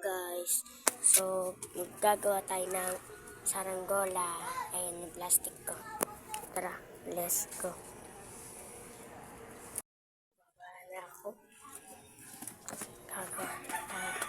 guys. So, gagawa tayo ng saranggola. Ayan yung plastic ko. Tara, let's go. Gagawa na ako. Gagawa na tayo.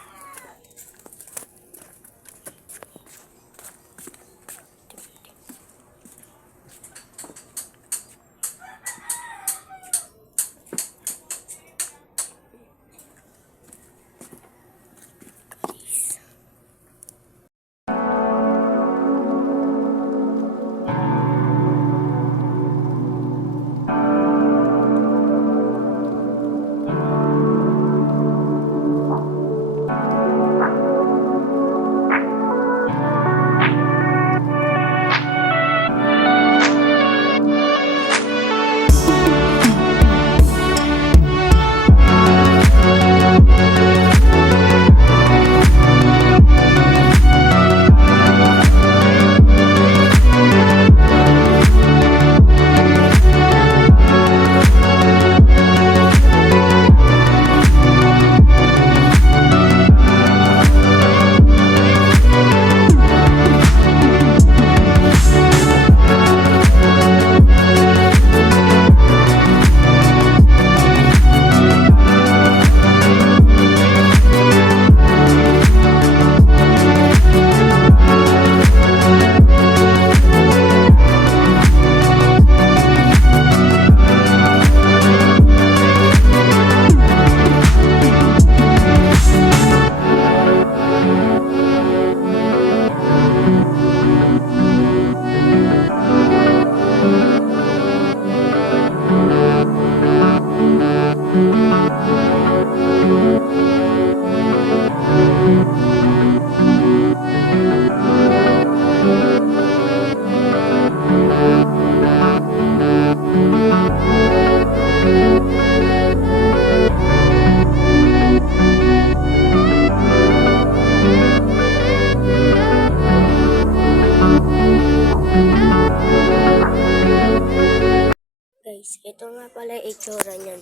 Guys, ito nga pala yung itsura niyan.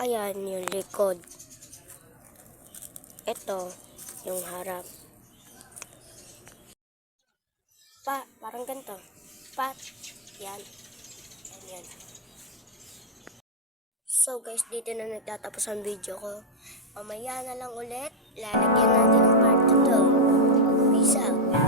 Ayan yung likod. Ito yung harap. Parang ganito. Yan. Yan. So guys, dito na nagtatapos ang video ko. Mamaya na lang ulit. Lalagyan natin ng part 2. Peace out.